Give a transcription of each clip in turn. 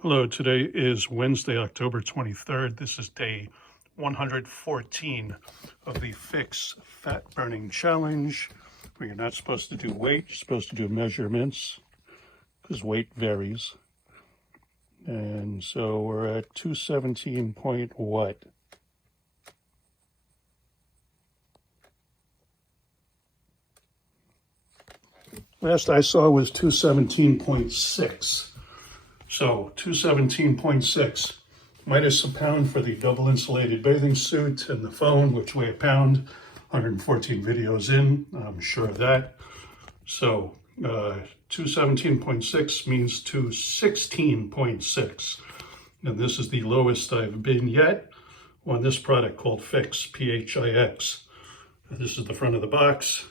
Hello, today is Wednesday, October 23rd. This is day 114 of the pHix Fat Burning Challenge, where you're not supposed to do weight, you're supposed to do measurements, because weight varies. And so we're at 217 point what? Last I saw was 217.6. So 217.6 minus a pound for the double insulated bathing suit and the phone, which weigh a pound, 114 videos in, I'm sure of that. So 217.6 means 216.6. And this is the lowest I've been yet on this product called pHix, pHix. This is the front of the box.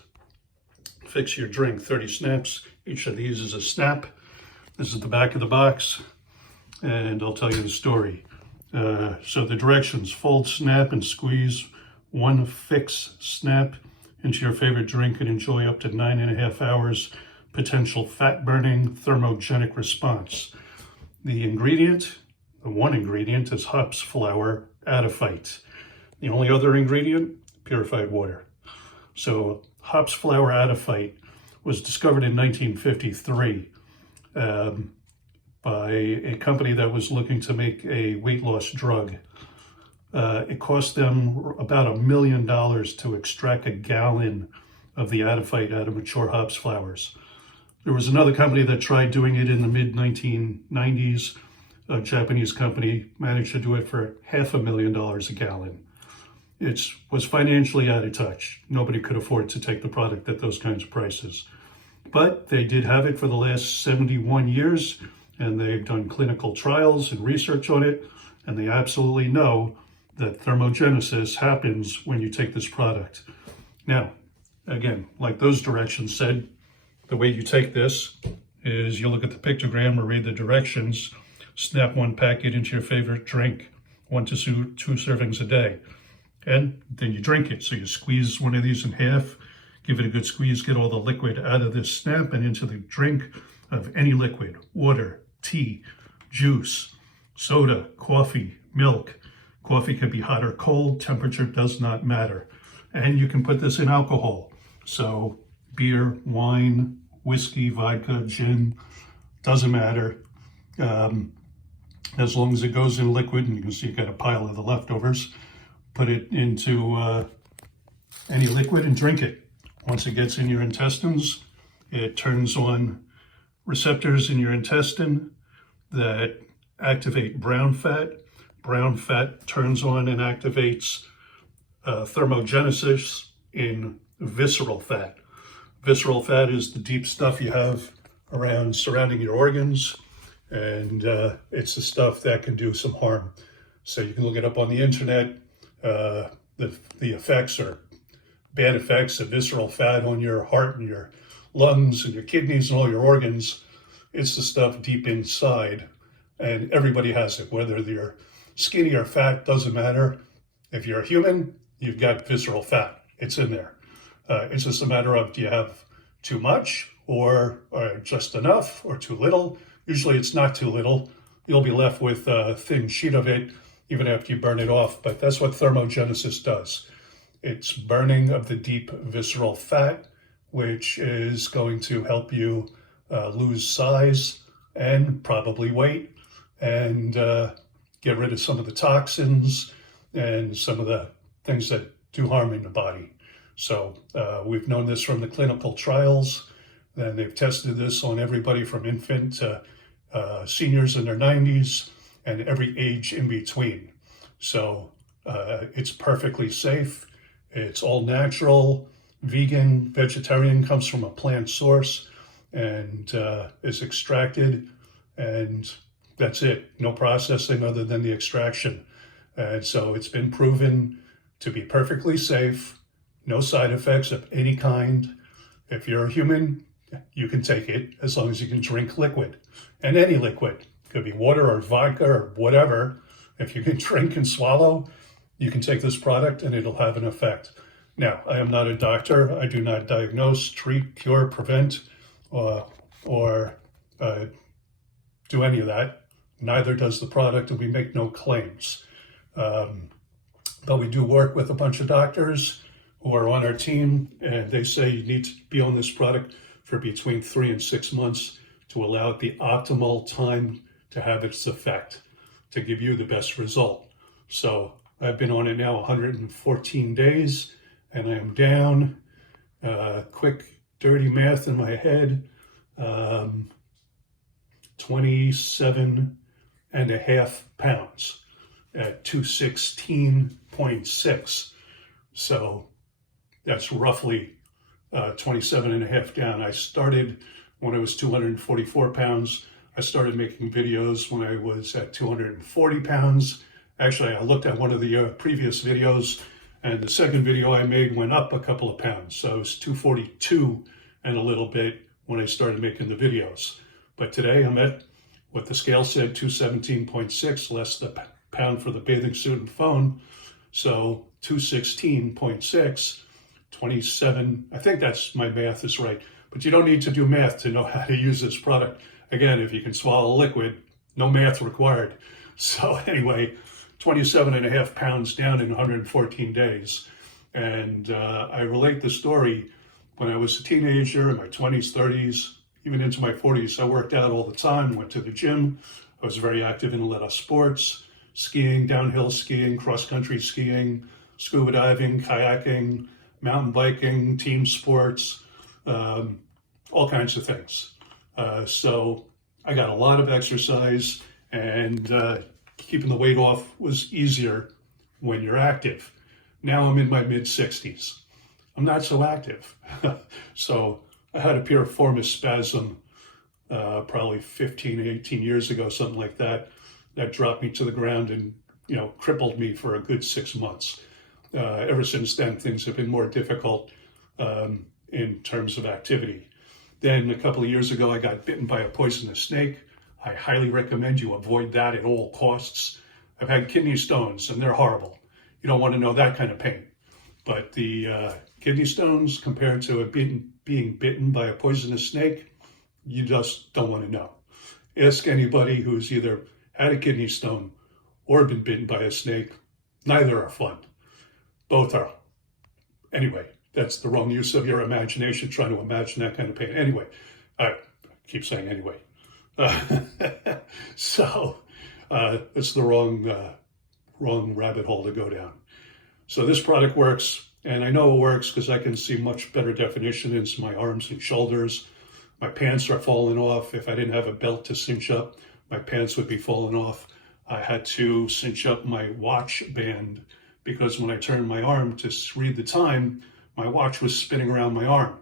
Fix your drink, 30 snaps. Each of these is a snap. This is the back of the box, and I'll tell you the story. So the directions: fold, snap, and squeeze one pHix snap into your favorite drink and enjoy up to 9.5 hours potential fat-burning thermogenic response. The one ingredient is hops flour adiphyte. The only other ingredient, purified water. So hops flour adiphyte was discovered in 1953. By a company that was looking to make a weight loss drug. It cost them about $1 million to extract a gallon of the adiphyte out of mature hops flours. There was another company that tried doing it in the mid-1990s. A Japanese company managed to do it for $500,000 a gallon. It was financially out of touch. Nobody could afford to take the product at those kinds of prices. But they did have it for the last 71 years, and they've done clinical trials and research on it, and they absolutely know that thermogenesis happens when you take this product. Now, again, like those directions said, the way you take this is you look at the pictogram or read the directions, snap one packet into your favorite drink, 1 to 2 servings a day, and then you drink it. So you squeeze one of these in half, give it a good squeeze, get all the liquid out of this snap and into the drink of any liquid: water, tea, juice, soda, coffee, milk. Coffee can be hot or cold, temperature does not matter. And you can put this in alcohol. So beer, wine, whiskey, vodka, gin, doesn't matter. As long as it goes in liquid, and you can see you got a pile of the leftovers, put it into any liquid and drink it. Once it gets in your intestines, it turns on receptors in your intestine that activate brown fat. Brown fat turns on and activates thermogenesis in visceral fat. Visceral fat is the deep stuff you have around surrounding your organs, and it's the stuff that can do some harm. So you can look it up on the internet. The effects are bad effects of visceral fat on your heart and your lungs and your kidneys and all your organs. It's the stuff deep inside, and everybody has it, whether you're skinny or fat, doesn't matter. If you're a human, you've got visceral fat. It's in there. It's just a matter of, do you have too much or just enough or too little? Usually it's not too little. You'll be left with a thin sheet of it even after you burn it off, but that's what thermogenesis does. It's burning of the deep visceral fat, which is going to help you lose size and probably weight, and get rid of some of the toxins and some of the things that do harm in the body. So we've known this from the clinical trials, and they've tested this on everybody from infant to seniors in their 90s and every age in between. So it's perfectly safe. It's all natural, vegan, vegetarian, comes from a plant source, and is extracted, and that's it. No processing other than the extraction. And so it's been proven to be perfectly safe, no side effects of any kind. If you're a human, you can take it as long as you can drink liquid, and any liquid. It could be water or vodka or whatever. If you can drink and swallow, you can take this product and it'll have an effect. Now, I am not a doctor. I do not diagnose, treat, cure, prevent, or do any of that. Neither does the product, and we make no claims. But we do work with a bunch of doctors who are on our team, and they say you need to be on this product for between 3 and 6 months to allow it the optimal time to have its effect, to give you the best result. So I've been on it now 114 days, and I am down, quick dirty math in my head, 27.5 pounds at 216.6. So that's roughly 27.5 down. I started when I was 244 pounds. I started making videos when I was at 240 pounds. Actually, I looked at one of the previous videos, and the second video I made went up a couple of pounds. So I was 242 and a little bit when I started making the videos. But today I'm at what the scale said, 217.6, less the pound for the bathing suit and phone. So 216.6, 27, I think that's, my math is right. But you don't need to do math to know how to use this product. Again, if you can swallow liquid, no math required. So anyway, 27.5 pounds down in 114 days. And I relate the story when I was a teenager, in my 20s, 30s, even into my 40s. I worked out all the time, went to the gym. I was very active in a lot of sports, skiing, downhill skiing, cross-country skiing, scuba diving, kayaking, mountain biking, team sports, all kinds of things. So I got a lot of exercise, and keeping the weight off was easier when you're active. Now I'm in my mid-60s. I'm not so active. So I had a piriformis spasm probably 15, 18 years ago, something like that. That dropped me to the ground and, crippled me for a good 6 months. Ever since then, things have been more difficult in terms of activity. Then a couple of years ago, I got bitten by a poisonous snake. I highly recommend you avoid that at all costs. I've had kidney stones, and they're horrible. You don't want to know that kind of pain. But the kidney stones, compared to being bitten by a poisonous snake, you just don't want to know. Ask anybody who's either had a kidney stone or been bitten by a snake. Neither are fun. Both are. Anyway, that's the wrong use of your imagination, trying to imagine that kind of pain. Anyway, I keep saying anyway. So it's the wrong rabbit hole to go down. So this product works, and I know it works because I can see much better definition in my arms and shoulders. My pants are falling off. If I didn't have a belt to cinch up, my pants would be falling off. I had to cinch up my watch band because when I turned my arm to read the time, my watch was spinning around my arm.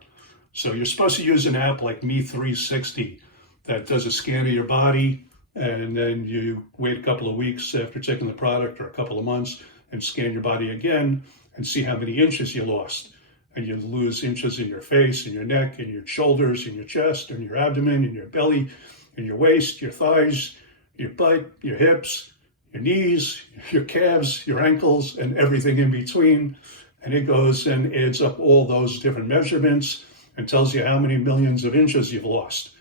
So you're supposed to use an app like Me360 that does a scan of your body, and then you wait a couple of weeks after taking the product, or a couple of months, and scan your body again and see how many inches you lost. And you lose inches in your face, in your neck, in your shoulders, in your chest, in your abdomen, in your belly, in your waist, your thighs, your butt, your hips, your knees, your calves, your ankles, and everything in between. And it goes and adds up all those different measurements and tells you how many millions of inches you've lost.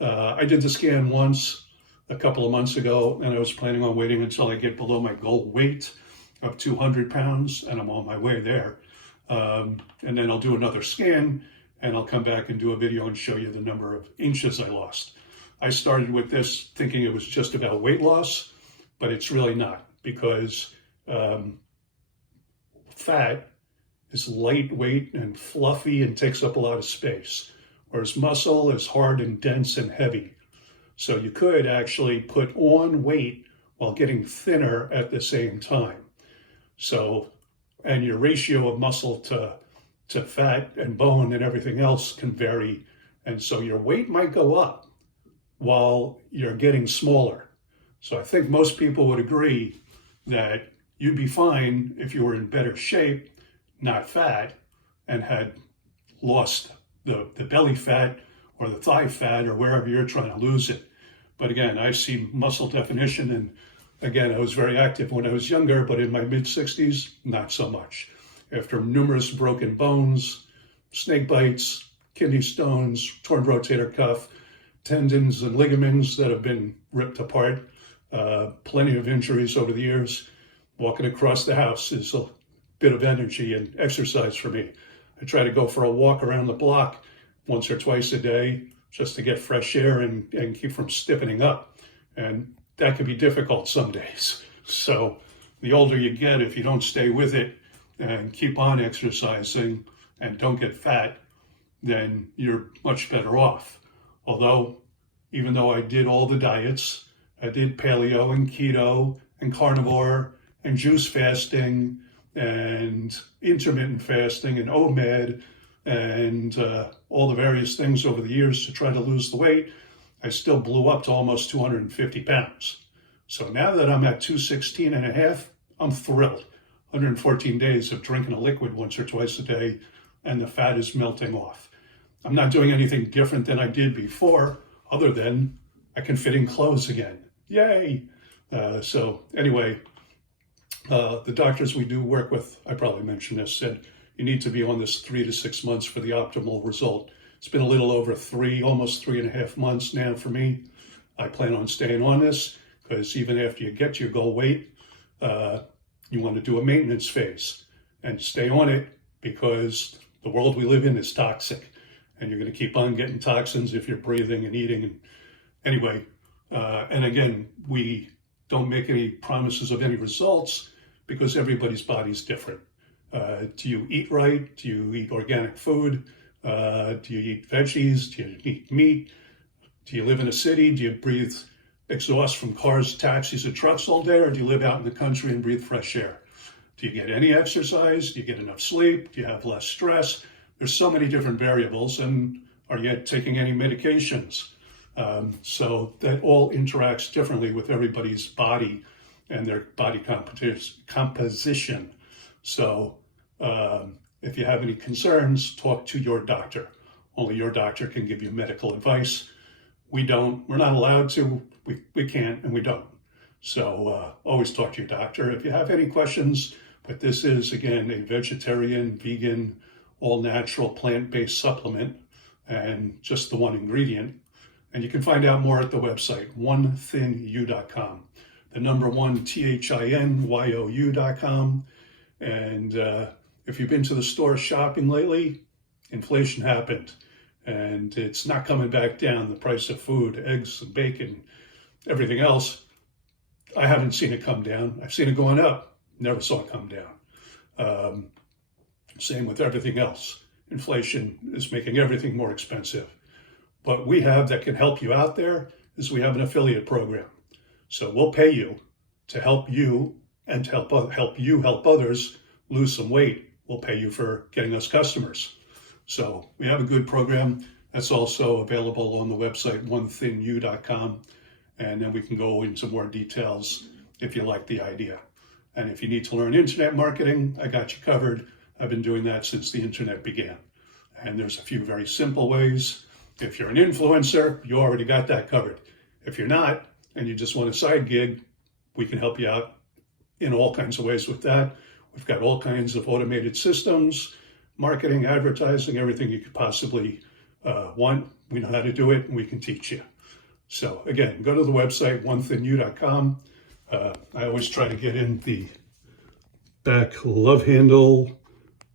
I did the scan once a couple of months ago, and I was planning on waiting until I get below my goal weight of 200 pounds, and I'm on my way there. And then I'll do another scan, and I'll come back and do a video and show you the number of inches I lost. I started with this thinking it was just about weight loss, but it's really not, because fat is lightweight and fluffy and takes up a lot of space, whereas muscle is hard and dense and heavy. So you could actually put on weight while getting thinner at the same time. So, and your ratio of muscle to fat and bone and everything else can vary. And so your weight might go up while you're getting smaller. So I think most people would agree that you'd be fine if you were in better shape, not fat, and had lost the belly fat or the thigh fat or wherever you're trying to lose it. But again, I see muscle definition, and again, I was very active when I was younger, but in my mid-60s, not so much. After numerous broken bones, snake bites, kidney stones, torn rotator cuff, tendons and ligaments that have been ripped apart, Plenty of injuries over the years. Walking across the house is a bit of energy and exercise for me. I try to go for a walk around the block once or twice a day just to get fresh air and keep from stiffening up. And that can be difficult some days. So the older you get, if you don't stay with it and keep on exercising and don't get fat, then you're much better off. Although, even though I did all the diets, I did paleo and keto and carnivore and juice fasting and intermittent fasting and OMAD and all the various things over the years to try to lose the weight, I still blew up to almost 250 pounds. So now that I'm at 216 and a half, I'm thrilled. 114 days of drinking a liquid once or twice a day, and the fat is melting off. I'm not doing anything different than I did before, other than I can fit in clothes again. Yay! So anyway, the doctors we do work with, I probably mentioned this, said you need to be on this 3 to 6 months for the optimal result. It's been a little over almost 3.5 months now for me. I plan on staying on this because even after you get your goal weight, you want to do a maintenance phase and stay on it because the world we live in is toxic and you're going to keep on getting toxins if you're breathing and eating. And anyway, and again, we don't make any promises of any results because everybody's body's different. Do you eat right? Do you eat organic food? Do you eat veggies? Do you eat meat? Do you live in a city? Do you breathe exhaust from cars, taxis, and trucks all day? Or do you live out in the country and breathe fresh air? Do you get any exercise? Do you get enough sleep? Do you have less stress? There's so many different variables. And are you taking any medications? So that all interacts differently with everybody's body and their body composition. So if you have any concerns, talk to your doctor. Only your doctor can give you medical advice. We're not allowed to, we can't, and we don't. So always talk to your doctor if you have any questions. But this is, again, a vegetarian, vegan, all-natural, plant-based supplement, and just the one ingredient. And you can find out more at the website, onethinyou.com. The number 1, THINYOU.com. And if you've been to the store shopping lately, inflation happened. And it's not coming back down. The price of food, eggs, and bacon, everything else, I haven't seen it come down. I've seen it going up. Never saw it come down. Same with everything else. Inflation is making everything more expensive. What we have that can help you out there is we have an affiliate program. So we'll pay you to help you and to help you help others lose some weight. We'll pay you for getting us customers. So we have a good program that's also available on the website, onethinyou.com. And then we can go into more details if you like the idea. And if you need to learn internet marketing, I got you covered. I've been doing that since the internet began. And there's a few very simple ways. If you're an influencer, you already got that covered. If you're not, and you just want a side gig, we can help you out in all kinds of ways with that. We've got all kinds of automated systems, marketing, advertising, everything you could possibly want. We know how to do it, and we can teach you. So again, go to the website, onethinyou.com. I always try to get in the back love handle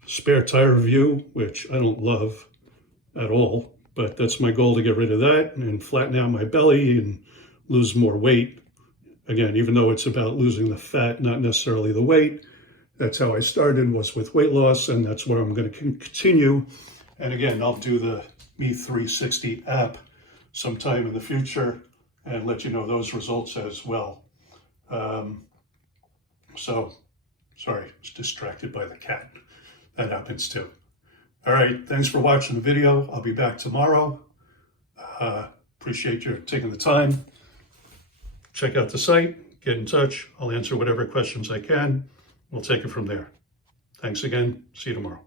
spare tire view, which I don't love at all, but that's my goal, to get rid of that and flatten out my belly and lose more weight. Again, even though it's about losing the fat, not necessarily the weight. That's how I started, was with weight loss, and that's where I'm going to continue. And again, I'll do the Me 360 app sometime in the future and let you know those results as well. So, sorry, I was distracted by the cat. That happens too. All right, thanks for watching the video. I'll be back tomorrow. Appreciate you taking the time. Check out the site, get in touch. I'll answer whatever questions I can. We'll take it from there. Thanks again. See you tomorrow.